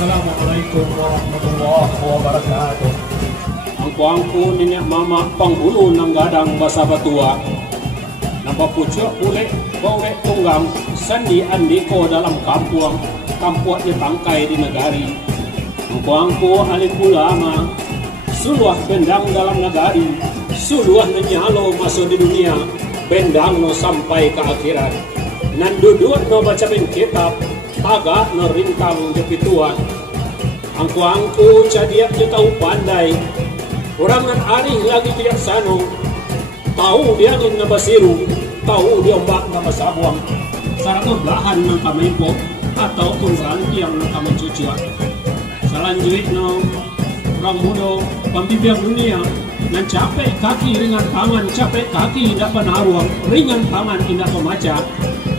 Assalamualaikum warahmatullahi wabarakatuh. Angku-angku nenek mama penghulu ng gadang basa batua. Napapucuk ulit bawek tunggang sandi andiko dalam kampung di tangkai di negari. Angku-angku alim ulama suluah bendang dalam negari, suluah menyalo masuk di dunia, bendang no sampai ke akhirat. Nan duduk no baca kitab, tagak no rintang jepituan. Angku-angku cadiak dia tahu pandai, orang nan arih lagi bijaksana, tahu dia ngin nabasiru, tahu dia ombak nabasabuang, sarang belahan ng kamimpo ataupun rantiang ng kamacucuan. Selanjutnya orang muda pembibiang dunia nan capek kaki ringan tangan, capek kaki dapat naruang, ringan tangan indah pemaca,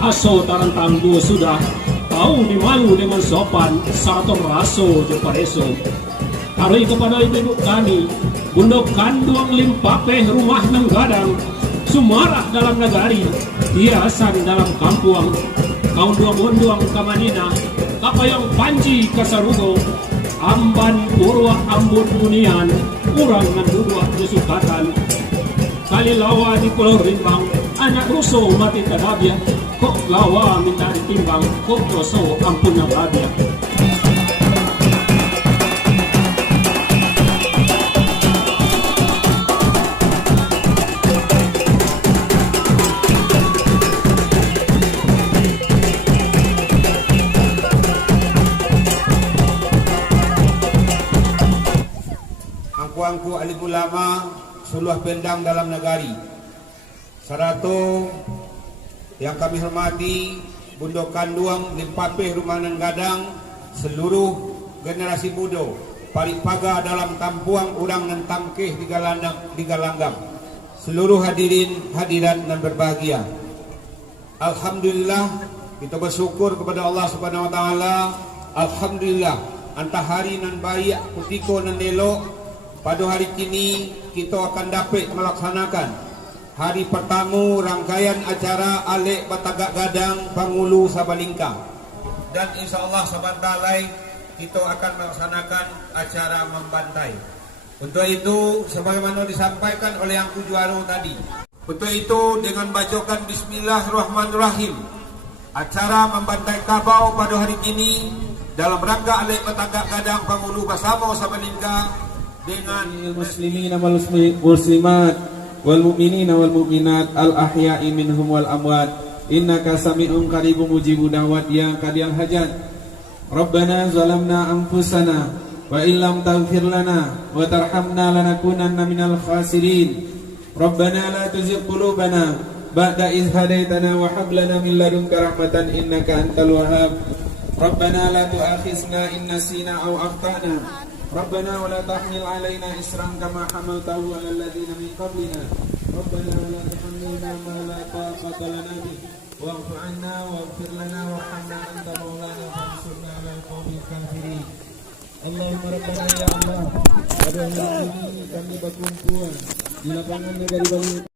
aso tarantang dua sudah, tahu dimalu dengan sopan, satu raso de pareso. Hari kepada ibu kami, bundok kanduang limpapeh rumah nang gadang, sumarah dalam negari, hiasan dalam kampung, kau dua bonduang kamanina, kapayang panji kasarugo, amban purwa ambut bunian, kurang nandudua jusukatan, kali lawa di Pulau Rimbang, anak ruso mati tadabia, kok lawa minta ditimbang, kok ruso ampun nababia. Angku alim ulama suluh bendang dalam negari. Saratu yang kami hormati bundok kanduang limpapeh rumanan gadang, seluruh generasi muda paripaga dalam kampuang urang nan tangkeh di galanggam, seluruh hadiran dan berbahagia. Alhamdulillah, kita bersyukur kepada Allah Subhanahu wa taala. Alhamdulillah antah hari nan baik kutiko nan elok. Pada hari kini kita akan dapat melaksanakan hari pertama rangkaian acara Alek Batagak Gadang Pangulu Sabalingka, dan insyaallah sebentar lagi kita akan melaksanakan acara membantai. Untuk itu sebagaimana disampaikan oleh Angku Juaro tadi, untuk itu dengan bacakan Bismillahirrahmanirrahim, acara membantai kabau pada hari ini dalam rangka Alek Batagak Gadang Pangulu bersama Sabalingka dengan muslimin wal muslimat wal mu'minina wal mu'minat al ahya'i minhum wal amwat innaka sami'un qaribun mujibud da'wat ya qadiyal hajat. Rabbana zalamna anfusana wa illam taghfir lana wa tarhamna lanakunanna minal khasirin. Rabbana la tuzigh qulubana ba'da idh hadaitana wa hab lana min ladunka rahmatan innaka antal wahhab. Rabbana la tu'akhizna in nasina aw akhtana. Rabbana wa la tahmil alaina isran kama hamaltahu ala alladhina min qablina. Rabbana wa la tuhammilna ma la taqata lana bih wa'fu 'anna waghfir lana warhamna anta maulana fansurna 'alal qawmil kafirin. Allahumma rabbana ya Allah, pada hari ini kami berkumpul di lapangan negari Bali.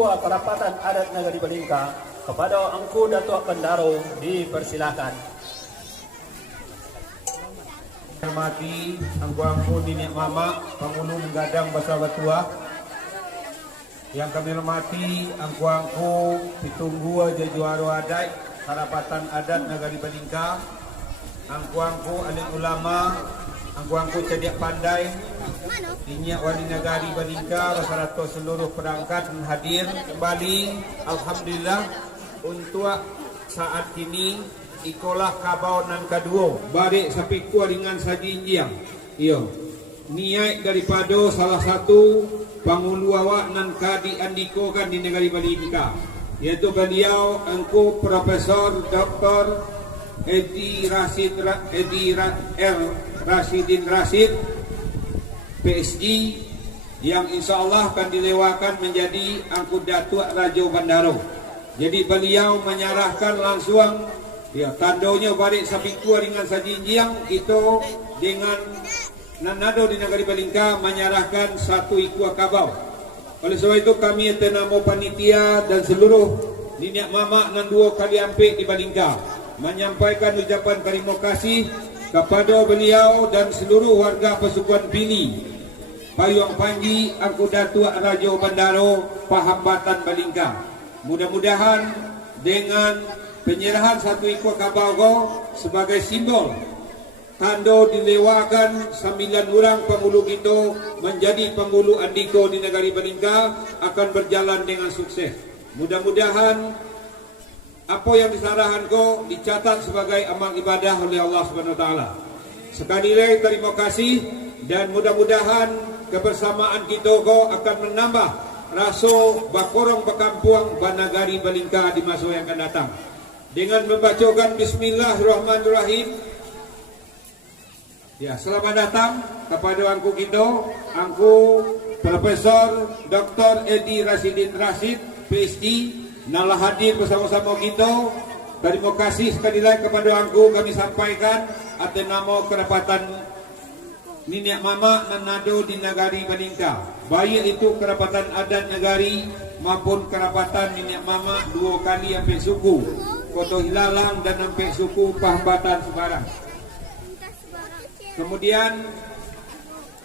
Ketua Kerapatan Adat Negari Balingka, kepada Engku Datuk Bendaro dipersilakan. Hormati angku-angku Nenek Mama Pangulu Gadang Basabatua. Yang kami hormati angku-angku Pitunggu Jajuaro Adat Kerapatan Adat Negari Balingka, angku-angku alim ulama, angku-angku cerdik pandai, Dinyak Wali Negari Balingka beserta seluruh perangkat hadir kembali. Alhamdulillah untuk saat ini ikolah kabau nan kedua balik sampai kuat dengan saji injiang. Iyo niat daripada salah satu pangulu awak nan kadi andikokan di Negari Balingka, yaitu beliau engku Profesor Dr. Edi Rasidin Rasid PhD, yang insya Allah akan dilewakan menjadi angku Datuk Raja Bandaro. Jadi beliau menyerahkan langsung ya tandonya balik sapi kuah dengan saji injiang itu dengan nanado di Negari Balingka menyerahkan satu ikua kabau. Oleh sebab itu kami tenamo panitia dan seluruh Nenek Mama nan dua kali ampik di Balingka menyampaikan ucapan terima kasih kepada beliau dan seluruh warga Pesukuan Bili Payung Panji Angku Datuk Raja Bandaro Pahambatan Balingka. Mudah-mudahan dengan penyerahan satu ikut kabau sebagai simbol tanda dilewakan 9 orang pengulu kita menjadi pengulu andiko di Negari Balingka akan berjalan dengan sukses. Mudah-mudahan apa yang disarahan ko dicatat sebagai amal ibadah oleh Allah Subhanahu Wa Taala. Sekali lagi terima kasih dan mudah-mudahan kebersamaan kita ko akan menambah rasa bakorong bakampung Banagari Balingka di masa yang akan datang. Dengan membacakan Bismillahirrahmanirrahim. Ya, selamat datang kepada angku kita, angku Profesor Dr. Edi Rasidin Rasid PhD nalah hadir bersama-sama kita. Terima kasih sekali lagi kepada angku kami sampaikan atas nama Kerapatan Nenek Mama Nanado di Negari Balingka. Baik itu Kerapatan Adat Negari maupun Kerapatan Nenek Mama dua kali sampai suku Koto Hilalang dan sampai suku Pahambatan Sebarang. Kemudian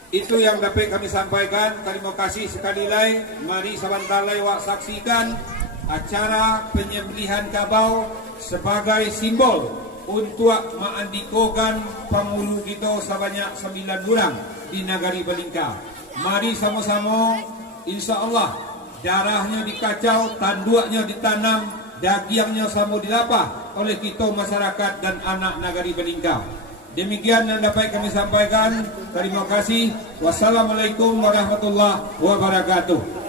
itu yang dapat kami sampaikan. Terima kasih sekali lagi. Mari sabantalai wak saksikan acara penyembelihan kabau sebagai simbol untuk mengandikokan pengulu kita sebanyak 9 orang di Negari Balingka. Mari sama-sama insya Allah darahnya dikacau, tanduknya ditanam, dagingnya sama dilapah oleh kita masyarakat dan anak Negari Balingka. Demikian yang dapat kami sampaikan. Terima kasih. Wassalamualaikum warahmatullahi wabarakatuh.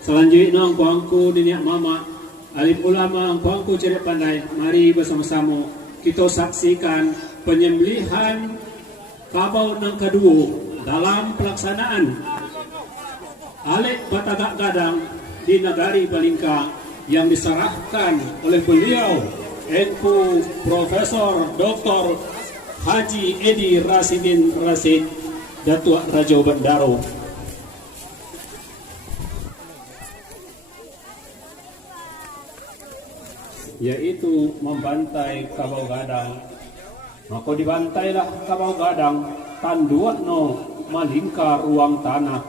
Selanjutnya angku-angku Nenek Mama alim ulama angku-angku cerdik pandai, mari bersama-sama kita saksikan penyembelihan kabau yang kedua dalam pelaksanaan Alit Batagak Gadang di Negari Balingka yang diserahkan oleh beliau Engku Profesor Dr. Haji Edi Rasidin Rasid Datuk Raja Bandaro. Yaitu membantai kabau gadang. Maka dibantailah kabau gadang, tanduakno malingkar ruang tanah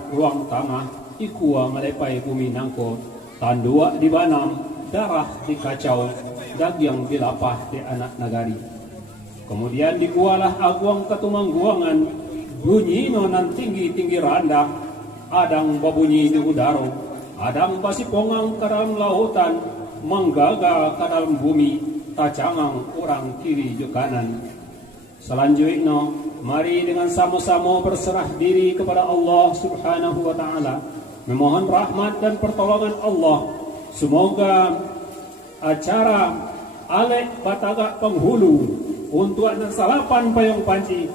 ikua melepai bumi nangko, tanduak dibanam, darah dikacau, daging dilapah di anak nagari. Kemudian dikualah aguang ketumangguangan, bunyi nonan tinggi randah, adang babunyi di udara, adang basipongang ke dalam lautan, menggaga ke dalam bumi, tacangang orang kiri ke kanan. Selanjutnya, mari dengan sama-sama berserah diri kepada Allah Subhanahu wa Ta'ala, memohon rahmat dan pertolongan Allah. Semoga acara Alit Batagak Penghulu untuk salapan Payung Panji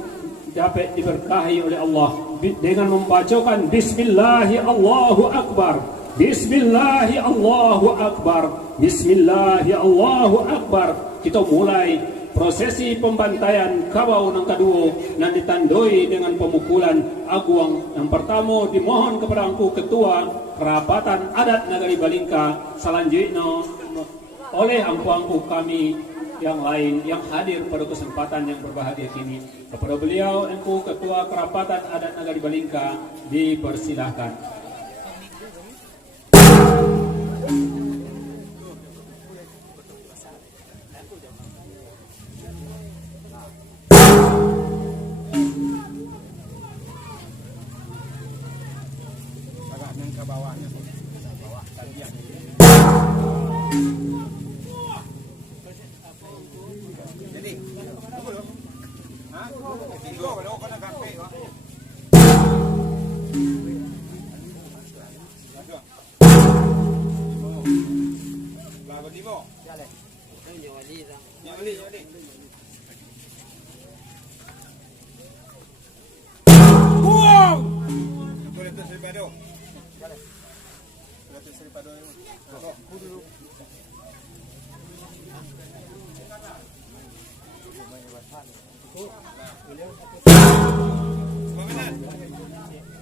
dapat diberkahi oleh Allah dengan membacakan Bismillahi Allahu Akbar, Bismillahi Allahu Akbar, Bismillahi Allahu Akbar. Kita mulai prosesi pembantaian kabau ng kaduo na ditandoi dengan pemukulan aguang yang pertama dimohon kepada Angku Ketua Kerapatan Adat Nagari Balingka selanjutnya oleh angku-angku kami yang lain yang hadir pada kesempatan yang berbahagia ini. Kepada beliau Angku Ketua Kerapatan Adat Nagari Balingka dipersilahkan.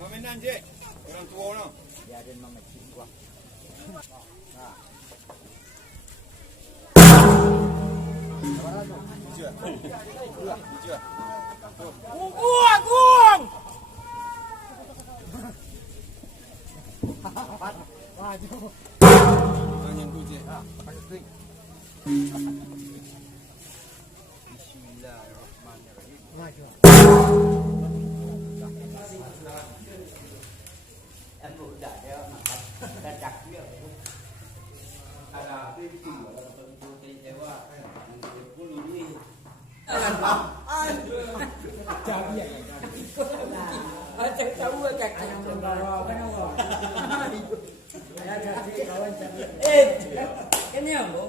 Komandan je, orang tua no. Dia ada mengecil kuah. Nah. Agung! Yang tu je. Bismillahirrahmanirrahim. Maju. Aku dah dia makan. Dah cak dia. Ada apa itu? Ada tentu Jawa. Puluh ni. Jadi ya. Macam tahu cak yang membawa kan awak. Ada kawan cak. Ini apa?